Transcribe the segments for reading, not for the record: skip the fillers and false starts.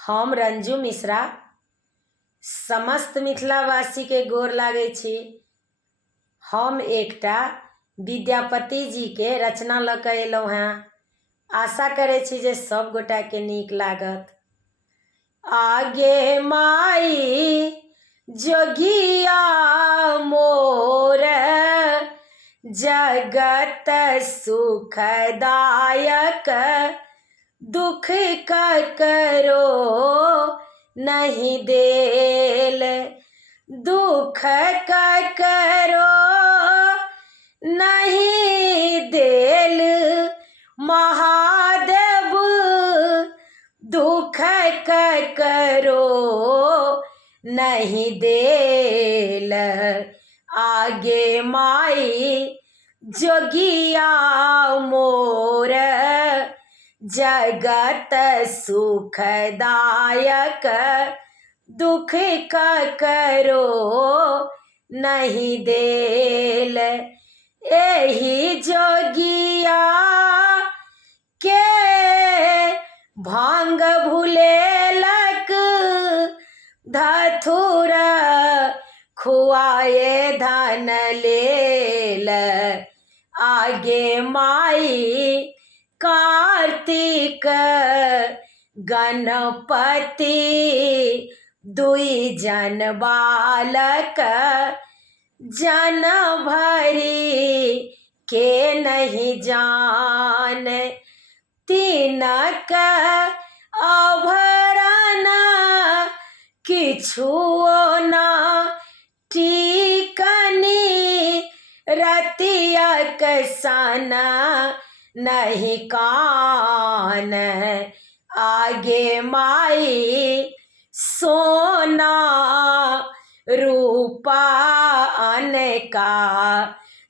हम रंजू मिश्रा समस्त मिथिलावासी के गोर लागै छी। हम एकटा विद्यापति जी के रचना लऽ कऽ अयलहुँ हेँ। आशा करै छी जे सब गोटा के नीक लागत। आगे माई जोगिया मोर जगत सुखदायक, दुख करो नहीं देल, दुख करो नहीं देल महादेव, दुख करो नहीं देल। आगे माई जोगिया मोर जगत सुखदायक, दुख करो नहीं देल। एही जोगिया के भांग भुलेलक, धथुर खुआए धन लेल। आगे माई कार्तिक गणपति, दुई जन बालक, जन भरी के नहीं जान, तिनक आभरण किछुओ न टिकनी, रतिया सन नहीं कान। आगे माई सोना रूपा अनका,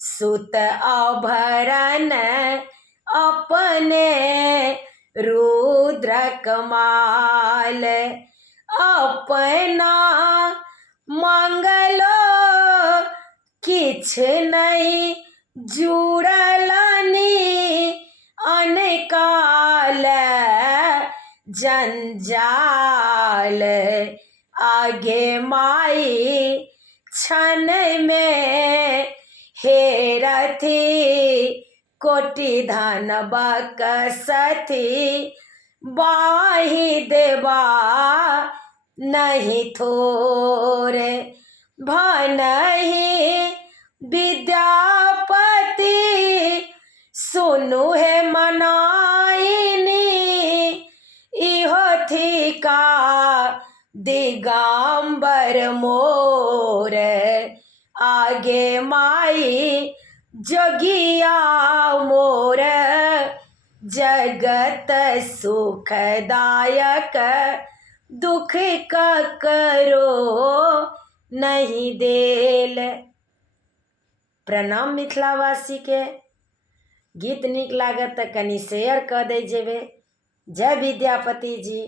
सुत आभरण अपने रुद्र कमाल। अपना मंगलो किछ नहीं जुड़लनी, अनकाल जंजाल। आगे माई क्षण में हेरथी, कोटि धन बकसथी, बाहि देवा नहीं थोरे। भनहि विद्यापति सुनु है मनाइनी, इहो थिका दिगंबर मोर। आगे माई जोगिया मोर जगत सुखदायक, दुख करो नहीं देल। प्रणाम मिथिलावासी के। गीत नीक लागत तऽ कनि शेयर कऽ दै जेबै। जय विद्यापति जी।